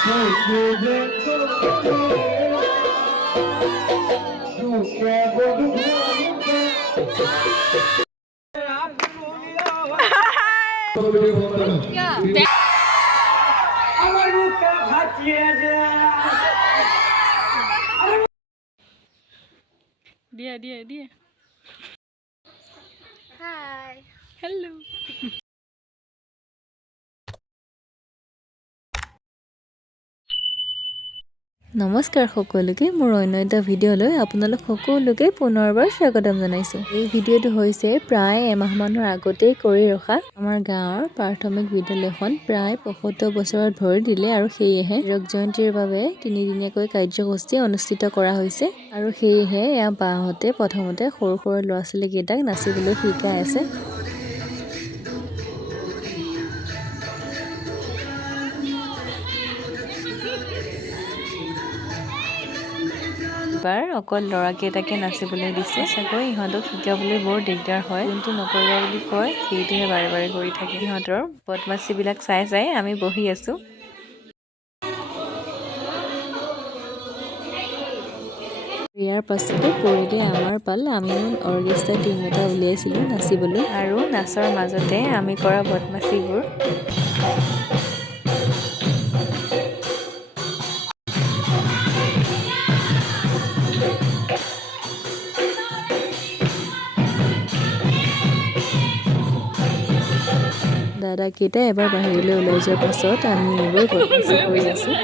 Dia. Hi. Hello. নমস্কাৰ সকলোকে মোৰ অন্য এটা ভিডিঅ'লৈ আপোনালোক সকলোকে পুনৰবাৰ স্বাগতম জনাইছোঁ। এই ভিডিঅ'টো হৈছে প্ৰায় এমাহ মানৰ আগতেই কৰি ৰখা আমাৰ গাঁৱৰ প্ৰাথমিক বিদ্যালয়খন প্ৰায় ৭৫ বছৰত ভৰি দিলে আৰু সেয়েহে হীৰক জয়ন্তীৰ বাবে 3 দিনীয়াকৈ কাৰ্যসূচী অনুষ্ঠিত কৰা হৈছে আৰু সেয়েহে এয়া বাহঁতে প্ৰথমতে সৰু সৰু ল'ৰা ছোৱালী কেইটাক নাচিবলৈ শিকাই আছে। এবাৰ অকল ল'ৰাকেইটাকে নাচিবলৈ দিছে। চাগৈ ইহঁতক শিকাবলৈ বৰ দিগদাৰ হয়, যোনটো নকৰিবা বুলি কয় সেইটোহে বাৰে বাৰে কৰি থাকে। ইহঁতৰ বদমাচিবিলাক চাই আমি বহি আছোঁ। ইয়াৰ পাছতে পৰিলে আমাৰ পাল। আমিও অৰ্কেষ্ট্ৰা টিম এটা উলিয়াইছিলোঁ নাচিবলৈ আৰু নাচৰ মাজতে আমি কৰা বদমাচিবোৰ। দাদাকেইটা এবাৰ বাহিৰলৈ ওলাই যোৱাৰ পাছত আমি এইবোৰ বদমাচি কৰি আছোঁ।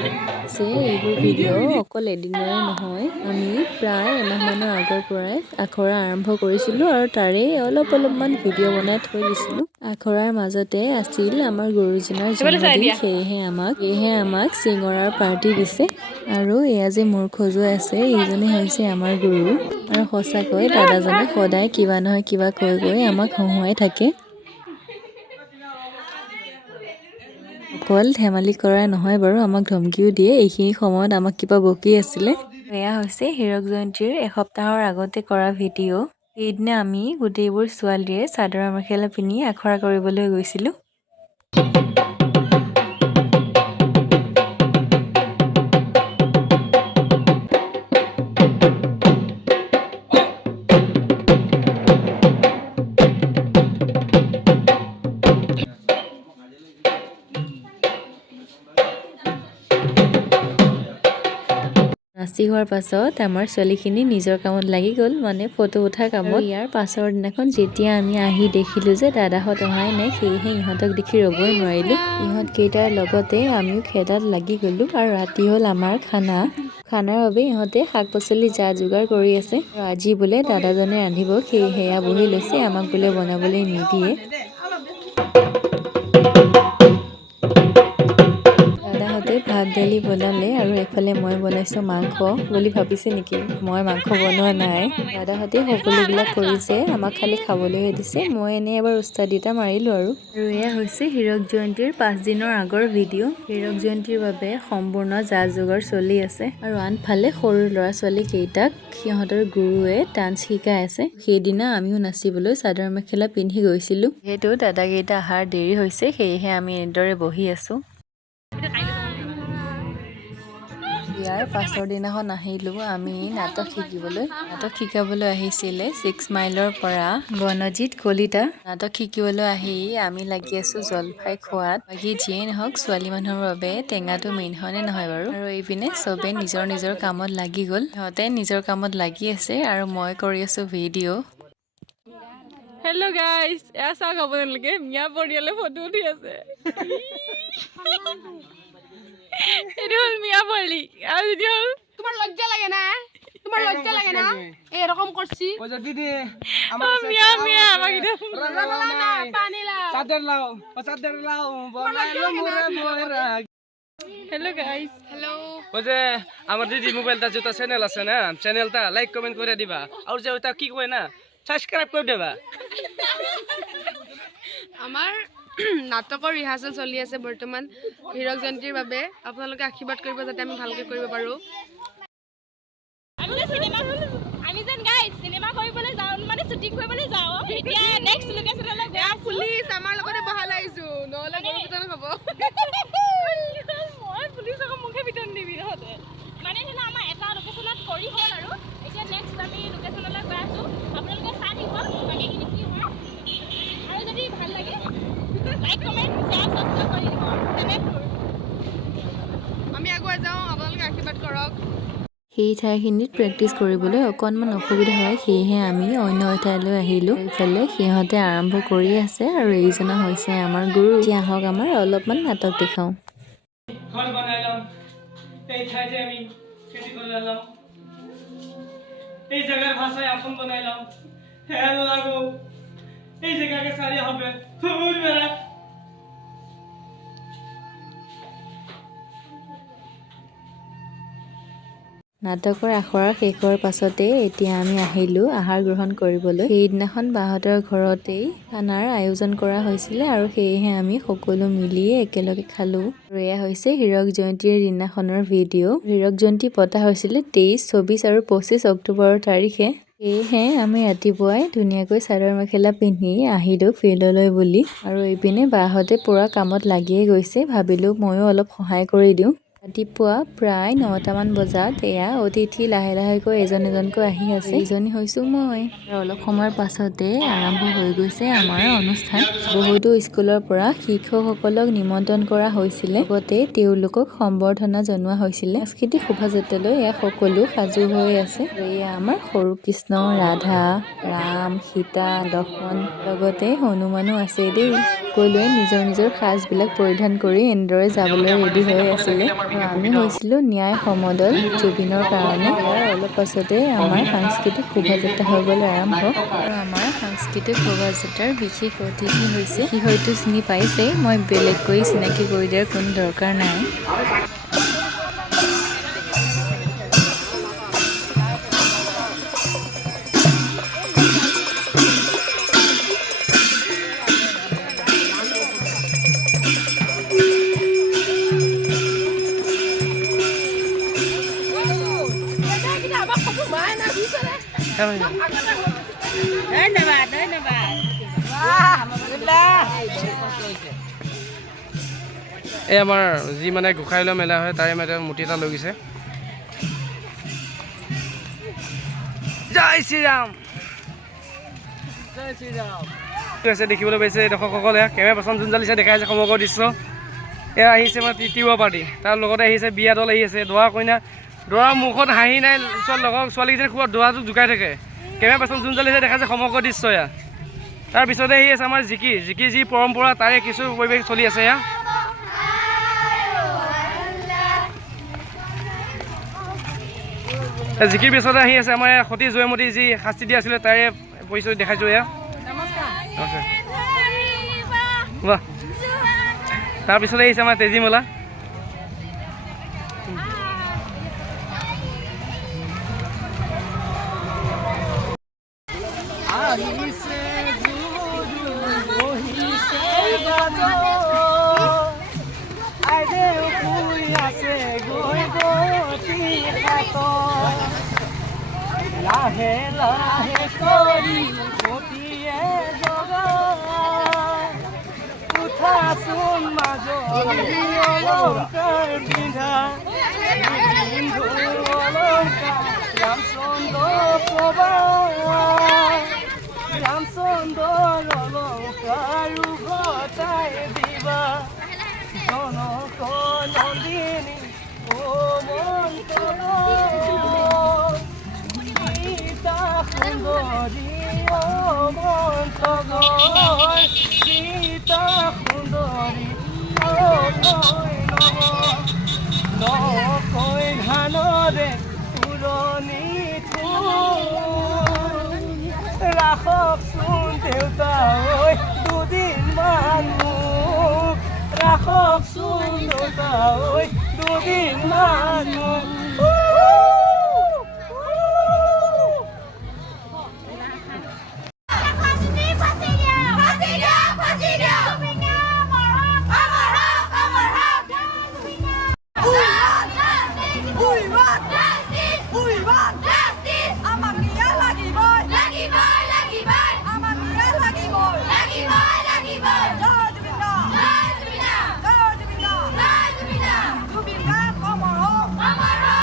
এইবোৰ ভিডিঅ' অকল এদিনৰে নহয়, আমি প্ৰায় এমাহমানৰ আগৰ পৰাই আখৰা আৰম্ভ কৰিছিলোঁ আৰু তাৰে অলপমান ভিডিঅ' বনাই থৈ দিছিলোঁ। আখৰাৰ মাজতে আছিল আমাৰ গুৰুজনাৰ জন্মদিন, সেয়েহে আমাক চিঙৰাৰ পাৰ্টি দিছে আৰু এয়া যে মোৰ খজুৱাই আছে এইজনে হৈছে আমাৰ গুৰু আৰু সঁচাকৈ দাদাজনে সদায় কিবা নহয় কিবা কৈ আমাক হহুৱাই থাকে। অকল ধেমালি কৰা নহয় বাৰু, আমাক ধমকিও দিয়ে। এইখিনি সময়ত আমাক কিবা বকি আছিলে। এয়া হৈছে হীৰক জয়ন্তীৰ এসপ্তাহৰ আগতে কৰা ভিডিঅ'। সেইদিনা আমি গোটেইবোৰ ছোৱালীয়ে চাদৰ মেখেলা পিন্ধি আখৰা কৰিবলৈ গৈছিলোঁ। নাচি হোৱাৰ পাছত আমাৰ ছোৱালীখিনি নিজৰ কামত লাগি গ'ল, মানে ফটো উঠাৰ কামত। ইয়াৰ পাছৰ দিনাখন যেতিয়া আমি আহি দেখিলোঁ যে দাদাহঁত অহাই নাই, সেয়েহে ইহঁতক দেখি ৰ'বই নোৱাৰিলোঁ। ইহঁত কেইটাৰ লগতে আমিও খেলাত লাগি গ'লোঁ আৰু ৰাতি হ'ল আমাৰ খানাৰ বাবে ইহঁতে শাক পাচলি যা যোগাৰ কৰি আছে আৰু আজি বোলে দাদাজনে ৰান্ধিব, সেয়েহে এয়া বহি লৈছে, আমাক বোলে বনাবলৈ নিদিয়ে। দাদাহঁতে ভাত দালি বনালে আৰু এইফালে মই বনাইছোঁ মাংস বুলি ভাবিছে নেকি? মই মাংস বনোৱা নাই। দাদাহঁতে সকলোবিলাক কৰিছে, আমাক খালি খাবলৈহে দিছে। মই এনেই এবাৰ উস্তাদ এটা মাৰিলোঁ আৰু এয়া হৈছে হীৰক জয়ন্তীৰ 5 দিনৰ আগৰ ভিডিঅ'। হীৰক জয়ন্তীৰ বাবে সম্পূৰ্ণ যা যোগাৰ চলি আছে আৰু আনফালে সৰু ল'ৰা ছোৱালী কেইটাক সিহঁতৰ গুৰুৱে ডান্স শিকাই আছে। সেইদিনা আমিও নাচিবলৈ চাদৰ মেখেলা পিন্ধি গৈছিলোঁ। যিহেতু দাদাকেইটা অহাৰ দেৰি হৈছে, সেয়েহে আমি এনেদৰে বহি আছোঁ। ইয়াৰ পাছৰ দিনাখন আহিলোঁ আমি নাটক শিকাবলৈ আহিছিলে 6 মাইলৰ পৰা বনজিৎ কলিতা। নাটক শিকিবলৈ আহি আমি লাগি আছোঁ জলফাই খোৱাত। বাকী যিয়েই নহওক ছোৱালী মানুহৰ বাবে টেঙাটো মেইন হয়নে নহয় বাৰু? আৰু এইপিনে চবে নিজৰ কামত লাগি গ'ল। সিহঁতে নিজৰ কামত লাগি আছে আৰু মই কৰি আছোঁ ভিডিঅ'। হেল্ল' গাইজ, এয়া চাওক আপোনালোকে মিয়া পৰিয়ালে ফটো উঠি আছে। এইটো হ'ল মিয়া পলি আৰু এইটো হ'ল তোমার লজ্জা লাগে না? এরকম করছি ও যে দিদি আমার মিয়া আমাকে এটা পানি লাও চাদর লাও বলাইলো মোরে মোরা। হ্যালো গাইস, হ্যালো ও যে আমার দিদি মোবাইলটা যেটা চ্যানেল আছে না, চ্যানেলটা লাইক কমেন্ট করে দিবা আর যে ওটা কি কয় না সাবস্ক্রাইব করে দেবা। আমার নাটকৰ ৰিহাৰ্সেল চলি আছে বৰ্তমান হীৰক জয়ন্তীৰ বাবে। আপোনালোকে আশীৰ্বাদ কৰিব যাতে আমি ভালকৈ কৰিব পাৰো। আমি যেন গাইস সিনেমা কৰিবলৈ যাওঁ, মানে শুটিং কৰিবলৈ যাওঁ। এতিয়া নেক্সট লোকেশনলৈ গৈ পুলিচ আমাৰ লগতে বহাল আহিছো, নহলে গৰু পিটন হ'ব। মই পুলিচ আকৌ মোক সেই ঠাইখিনিত প্ৰেক্টিচ কৰিবলৈ অকণমান অসুবিধা হয়, সেয়েহে আমি অন্য এঠাইলৈ আহিলোঁ। এইফালে সিহঁতে আৰম্ভ কৰি আছে আৰু এইজনা হৈছে আমাৰ গুৰু। এতিয়া আহক আমাৰ অলপমান নাটক দেখাওঁ। ঘৰ বনাই লম, এই ঠাইতে আমি খেতি কৰি লম, এই জায়গার ভাষায় আপন বনাই লম, হেল লাগো এই জায়গাকে সারি হবে ফুল বেড়া। নাটকৰ আখৰাৰ শেষৰ পাছতে এতিয়া আমি আহিলোঁ আহাৰ গ্ৰহণ কৰিবলৈ। সেইদিনাখন বাহঁতৰ ঘৰতেই খানাৰ আয়োজন কৰা হৈছিলে আৰু সেয়েহে আমি সকলো মিলিয়ে একেলগে খালোঁ। আৰু এয়া হৈছে হীৰক জয়ন্তীৰ দিনাখনৰ ভিডিঅ'। হীৰক জয়ন্তী পতা হৈছিলে 23, 24 আৰু 25 অক্টোবৰৰ তাৰিখে। সেয়েহে আমি ৰাতিপুৱাই ধুনীয়াকৈ চাদৰ মেখেলা পিন্ধি আহিলোঁ ফিল্ডলৈ বুলি। আৰু এইপিনে বাহঁতে পুৰা কামত লাগিয়ে গৈছে, ভাবিলোঁ ময়ো অলপ সহায় কৰি দিওঁ। ৰাতিপুৱা প্ৰায় 9টামান বজাত এয়া অতিথি লাহে লাহেকৈ এজন এজনকৈ আহি আছে। এইজনী হৈছোঁ মই। আৰু অলপ সময়ৰ পাছতে আৰম্ভ হৈ গৈছে আমাৰ অনুষ্ঠান। বহুতো স্কুলৰ পৰা শিক্ষকসকলক নিমন্ত্ৰণ কৰা হৈছিলে, লগতে তেওঁলোকক সম্বৰ্ধনা জনোৱা হৈছিলে। সাংস্কৃতিক শোভাযাত্ৰালৈ এয়া সকলো সাজু হৈ আছে। এয়া আমাৰ সৰু কৃষ্ণ, ৰাধা, ৰাম, সীতা, লক্ষ্মণ, লগতে হনুমানো আছে দেই। সকলোৱে নিজৰ নিজৰ সাজবিলাক পৰিধান কৰি এনেদৰে যাবলৈ ৰেডি হৈ আছিলে। আৰু আমি হৈছিলোঁ ন্যায় সমদল জুবিনৰ কাৰণে। ইয়াৰ অলপ পাছতে আমাৰ সাংস্কৃতিক শোভাযাত্ৰা হৈ গ'ল আৰম্ভ। আৰু আমাৰ সাংস্কৃতিক শোভাযাত্ৰাৰ বিশেষ অতিথি হৈছে, সি হয়তো চিনি পাইছে, মই বেলেগকৈ চিনাকি কৰি দিয়াৰ কোনো দৰকাৰ নাই। ধন্যবাদ ধন্যবাদ। এই আমাৰ যি মানে গোসাঁই লৈ মেলা হয় তাৰে মানে মূৰ্তি এটা লৈ গৈছে। জয় শ্ৰীৰাম, জয় শ্ৰীৰাম আছে দেখিবলৈ পাইছে দৰ্শকসকলে। কেমেৰা পাৰ্চন যোন জ্বালিছে দেখাই আছে সমগ্ৰ দৃশ্য। এয়া আহিছে মানে তৃতীয় পাৰ্টি, তাৰ লগতে আহিছে বিয়া দল আহি আছে। দৰা কইনা, দৰাৰ মুখত হাঁহি নাই, লগৰ ছোৱালীকেইজনী খুব দৰাটো জোকাই থাকে। কেমেৰা পাৰ্চন যোন জ্বালিছে দেখাইছে সমগ্ৰ দৃশ্য এয়া। তাৰপিছতে আহি আছে আমাৰ জিকি যি পৰম্পৰা তাৰে কিছু পৰিৱেশ চলি আছে এয়া। জিকিৰ পিছতে আহি আছে আমাৰ সতী জয়মতী যি শাস্তি দিয়া আছিলে তাৰে পৰিচয় দেখাইছোঁ এয়া। বাহ, তাৰপিছতে আহিছে আমাৰ তেজীমলা। লাহে লাহে কৰি পতিয়ে জগা উঠাচোন মাজৰি অলংকাৰ পিন্ধা অলংকাৰ ৰামচন্দ্ৰ প্ৰভা ৰামচন্দ্ৰৰ অলংকাৰ উভতাই দিবা জনক নন্দিনী ও মন্ত সুন্দৰী ও মন্তগৰ সীতা সুন্দৰী নকই ধানৰে পুৰণি ৰাখকচোন দেউতা ঐ দুদিনমান মোক ৰাখকচোন দেউতা ঐ দুদিনমান মোক। Come on,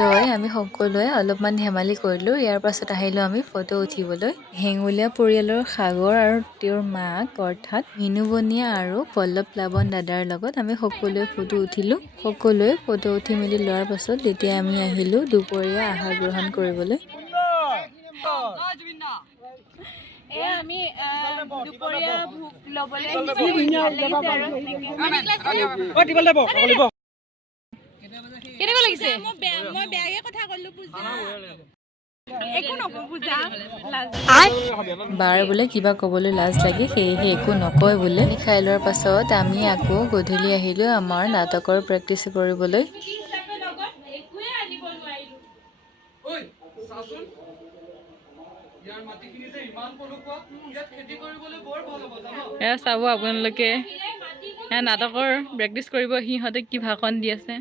লৈ আমি সকলোৱে অলপমান ধেমালি কৰিলোঁ। ইয়াৰ পাছত আহিলোঁ আমি ফটো উঠিবলৈ। হেঙুলীয়া পৰিয়ালৰ সাগৰ আৰু তেওঁৰ মাক অৰ্থাৎ মিনু বনিয়া আৰু পল্লৱ প্লাৱন দাদাৰ লগত আমি সকলোৱে ফটো উঠিলোঁ। সকলোৱে ফটো উঠি মেলি লোৱাৰ পাছত তেতিয়া আমি আহিলোঁ দুপৰীয়া আহাৰ গ্ৰহণ কৰিবলৈ। আমি দুপৰীয়া ভোগ ল'বলৈ কেনেকুৱা লাগিছে? মই বেয়াকে কথা ক'লো পূজা। একো নকওঁ পূজা। বাৰ বোলে কিবা ক'বলৈ লাজ লাগে, সেয়েহে একো নকয় বোলে। খাই লোৱাৰ পাছত আমি আকৌ গধূলি আহিলোঁ আমাৰ নাটকৰ প্ৰেক্টিচ কৰিবলৈ। এয়া চাব আপোনালোকে, নাটকৰ প্ৰেক্টিচ কৰিব সিহঁতে কি ভাষণ দি আছে।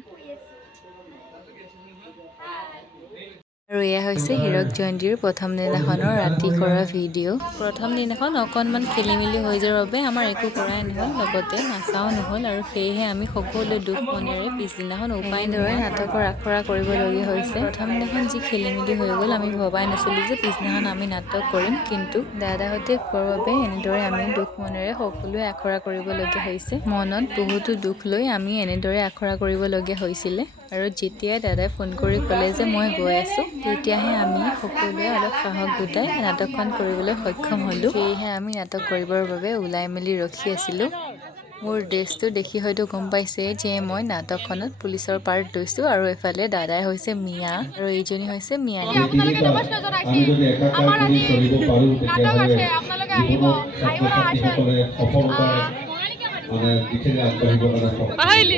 আৰু এয়া হৈছে হীৰক জয়ন্তীৰ প্ৰথম দিনাখনৰ ৰাতি কৰা ভিডিঅ'। প্ৰথম দিনাখন অকণমান খেলি মেলি হৈ যোৱাৰ বাবে আমাৰ একো কৰাই নহ'ল, লগতে নাচাও নহ'ল, আৰু সেয়েহে আমি সকলোৱে দুখ মনেৰে পিছদিনাখন উপায় দৰে নাটকৰ আখৰা কৰিবলগীয়া হৈছে। প্ৰথম দিনাখন যি খেলি মেলি হৈ গ'ল, আমি ভবাই নাছিলোঁ যে পিছদিনাখন আমি নাটক কৰিম, কিন্তু দাদাহঁতে কোৱাৰ বাবে এনেদৰে আমি দুখ মনেৰে সকলোৱে আখৰা কৰিবলগীয়া হৈছে। মনত বহুতো দুখ লৈ আমি এনেদৰে আখৰা কৰিবলগীয়া হৈছিলে। আৰু যেতিয়াই দাদাই ফোন কৰি ক'লে যে মই গৈ আছোঁ, তেতিয়াহে আমি সকলোৱে অলপ সাহস গোটাই নাটকখন কৰিবলৈ সক্ষম হ'লোঁ। সেয়েহে আমি নাটক কৰিবৰ বাবে ওলাই মেলি ৰখি আছিলোঁ। মোৰ ড্ৰেছটো দেখি হয়তো গম পাইছে যে মই নাটকখনত পুলিচৰ পাৰ্ট লৈছোঁ, আৰু এফালে দাদাই হৈছে মিয়া আৰু এইজনী হৈছে মিয়ানী। আপোনালোকে নমস্কাৰ জনাইছে। আমাৰ আজি নাটক আছে, আপোনালোকে আহিব পাহৰিলি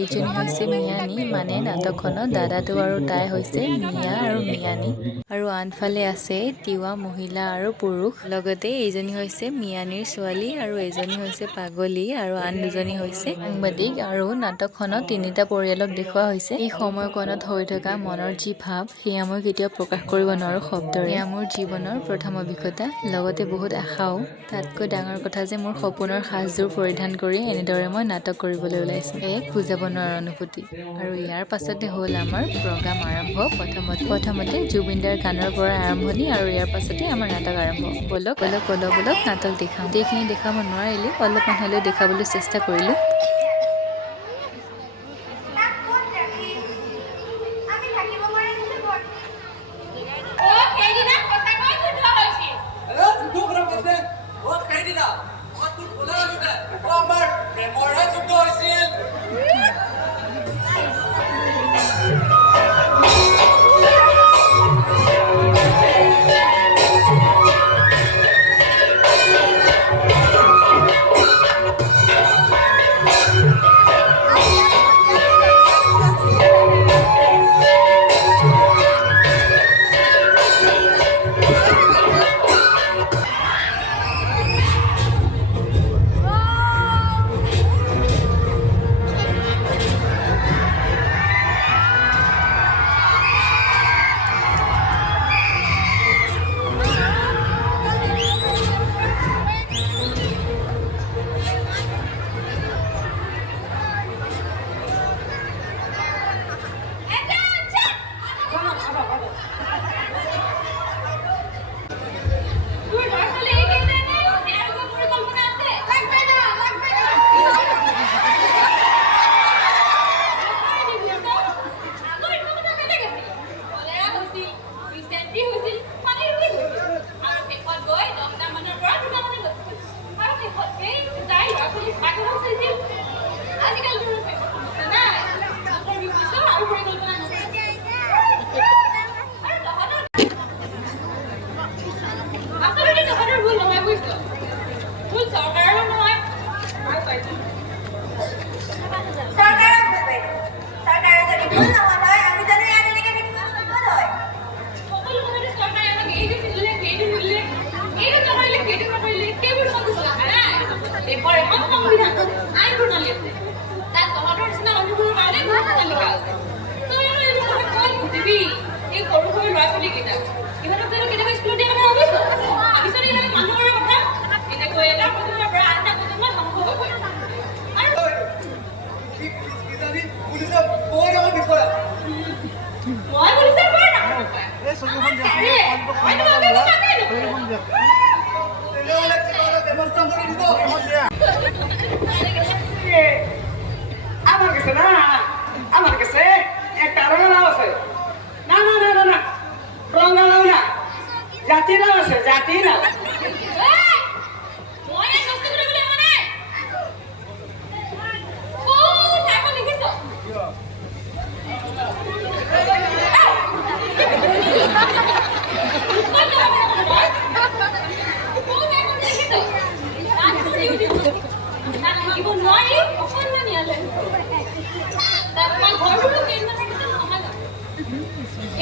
এইজনী হৈছে মিয়ানী, মানে নাটকখনত দাদাটো আৰু তাই হৈছে মিয়া আৰু মিয়ানী। আৰু আনফালে আছে তিৱা মহিলা আৰু পুৰুষ। লগতে এইজনী হৈছে মিয়ানীৰ ছোৱালী, আৰু এজনী হৈছে পাগলী, আৰু আন দুজনী হৈছে সাংবাদিক। আৰু নাটকখনত তিনিটা পৰিয়ালক দেখুওৱা হৈছে। এই সময়কণত হৈ থকা মনৰ যি ভাৱ, সেয়া মই কেতিয়াও প্ৰকাশ কৰিব নোৱাৰোঁ শব্দৰে। এয়া মোৰ জীৱনৰ প্ৰথম অভিজ্ঞতা, লগতে বহুত আশাও। তাতকৈ ডাঙৰ কথা যে মোৰ সপোনৰ সাজযোৰ পৰিধান কৰি এনেদৰে মই নাটক কৰিবলৈ ওলাইছোঁ, এক বুজাব নোৱাৰা অনুভূতি। আৰু ইয়াৰ পাছতে হ'ল আমাৰ প্ৰগ্ৰাম আৰম্ভ। প্ৰথমতে জুবিনদাৰ গানৰ পৰা আৰম্ভণি, আৰু ইয়াৰ পাছতে আমাৰ নাটক আৰম্ভ। বলক নাটক দেখাওঁ। গোটেইখিনি দেখাব নোৱাৰিলোঁ, অলপমান হ'লেও দেখাবলৈ চেষ্টা কৰিলোঁ।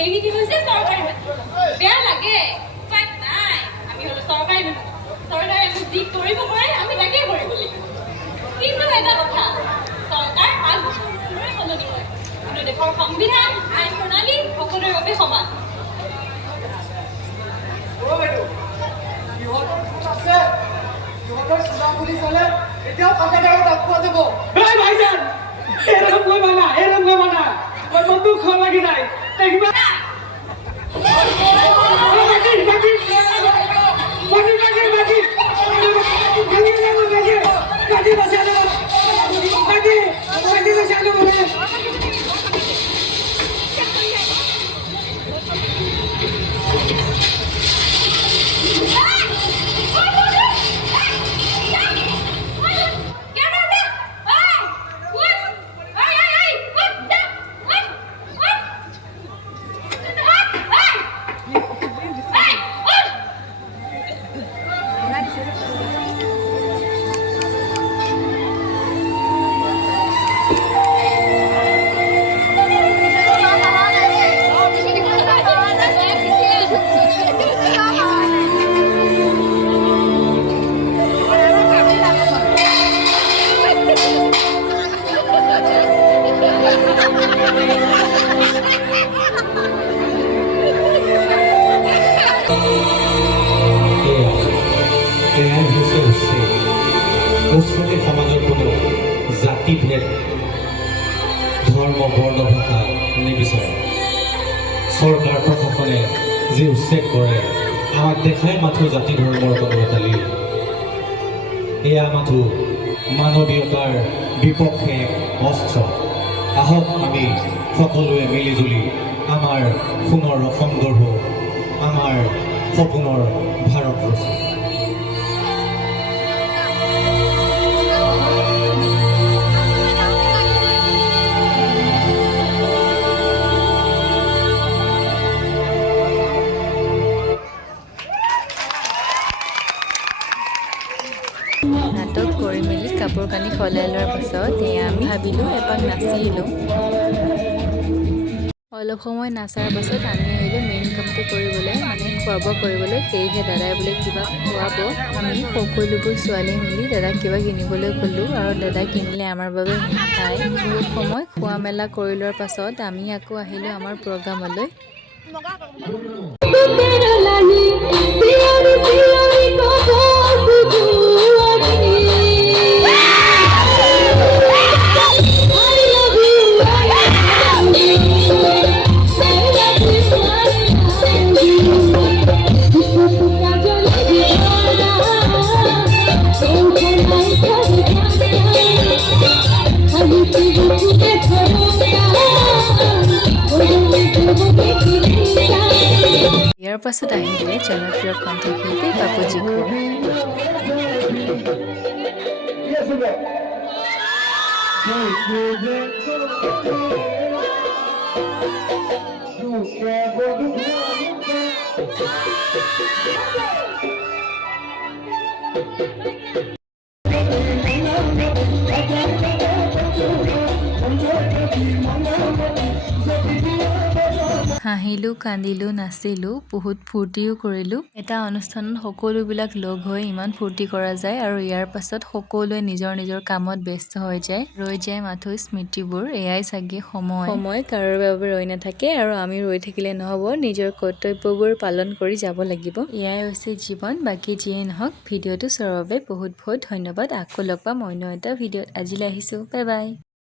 নেগেটিভ হৈছে চৰকাৰী ক্ষেত্ৰত বেয়া লাগে উপায় নাই আমি হ'লো চৰকাৰী মানুহ চৰকাৰে আমাক যি কৰিব পাৰে আমি তাকেই কৰিব লাগিব কিন্তু এটা কথা চৰকাৰ 5 বছৰৰ মূৰে সলনি হয় কিন্তু দেশৰ সংবিধান আইন প্ৰণালী সকলোৰে বাবে সমান এতিয়াও কাটাদাৰৰ তাত পোৱা যাব এই ভাইজান এৰকম কই মানা ওই বন্ধু খোলা লাগি যায় দেখবা উৎসৱে সমাজৰ কোনো জাতি ভেদ ধৰ্ম বৰ্ণ ভাষা নিবিচাৰে চৰকাৰ প্ৰশাসনে যি উচ্ছেদ কৰে আমাক দেখাই মাথো জাতি ধৰ্মৰ কোনো এটা লীলা এয়া মাথো মানৱীয়তাৰ বিপক্ষে অস্ত্ৰ আহক আমি সকলোৱে মিলিজুলি আমাৰ সোণৰ অসম গঢ়ো আমাৰ সপোনৰ ভাৰতবৰ্ষ নাটক কৰি মেলি কাপোৰ কানি সলাই লোৱাৰ পাছত আমি ভাবিলোঁ এপাক নাচিলোঁ অলপ সময় নাচাৰ পাছত আমি আহিলোঁ মেইন কামটো কৰিবলৈ মানে খোৱা বোৱা কৰিবলৈ সেয়েহে দাদাই বোলে কিবা খুৱাব আমি সকলোবোৰ ছোৱালী মিলি দাদাক কিবা কিনিবলৈ গ'লোঁ আৰু দাদাই কিনিলে আমাৰ বাবে মিঠাই বহুত সময় খোৱা মেলা কৰি লোৱাৰ পাছত আমি আকৌ আহিলোঁ আমাৰ প্ৰগ্ৰামলৈ ইয়াৰ পাছত আহিলে জনপ্ৰিয় কণ্ঠশিল্পী বাপুজি খুৰা হাঁহিলোঁ কান্দিলোঁ নাচিলোঁ বহুত ফূৰ্তিও কৰিলোঁ এটা অনুষ্ঠানত সকলোবিলাক লগ হৈ ইমান ফূৰ্তি কৰা যায় আৰু ইয়াৰ পাছত সকলোৱে নিজৰ নিজৰ কামত ব্যস্ত হৈ যায় ৰৈ যায় মাথো স্মৃতিবোৰ এয়াই চাগে সময় কাৰোৰ বাবে ৰৈ নাথাকে আৰু আমি ৰৈ থাকিলে নহ'ব নিজৰ কৰ্তব্যবোৰ পালন কৰি যাব লাগিব এয়াই হৈছে জীৱন বাকী যিয়েই নহওক ভিডিঅ'টো চোৱাৰ বাবে বহুত বহুত ধন্যবাদ আকৌ লগ পাম অন্য এটা ভিডিঅ'ত আজিলৈ আহিছোঁ বাই বাই